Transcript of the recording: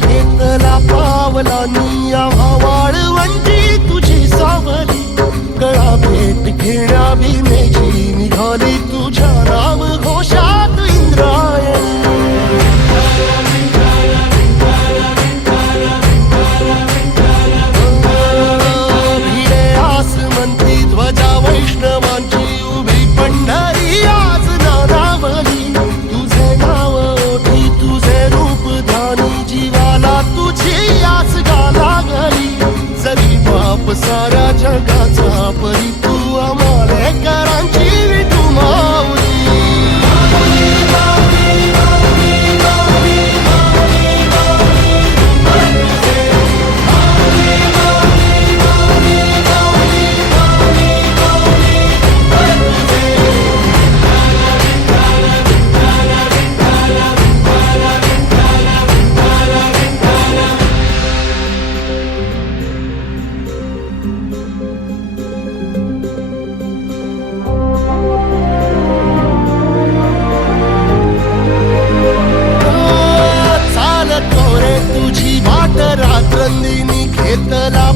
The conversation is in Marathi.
घेतला पावलांनी आम्हा वाळवंटी तुझी सावली गळा भेट घेण्या भीमेची निघाली तुझ्या नाम घोषात इंद्रायणी भिडे आसमंती ध्वजा वैष्णवांची उभी पंढरी आज नादावली तुझे नाव ओठी तुझे रूप ध्यानी जीवाला तुझी आस गाला गली जरी बाप साऱ्या जगाचा परी तू आमालेकरांची विठू माऊली तुझी वाट रात्रंदिनी घेतला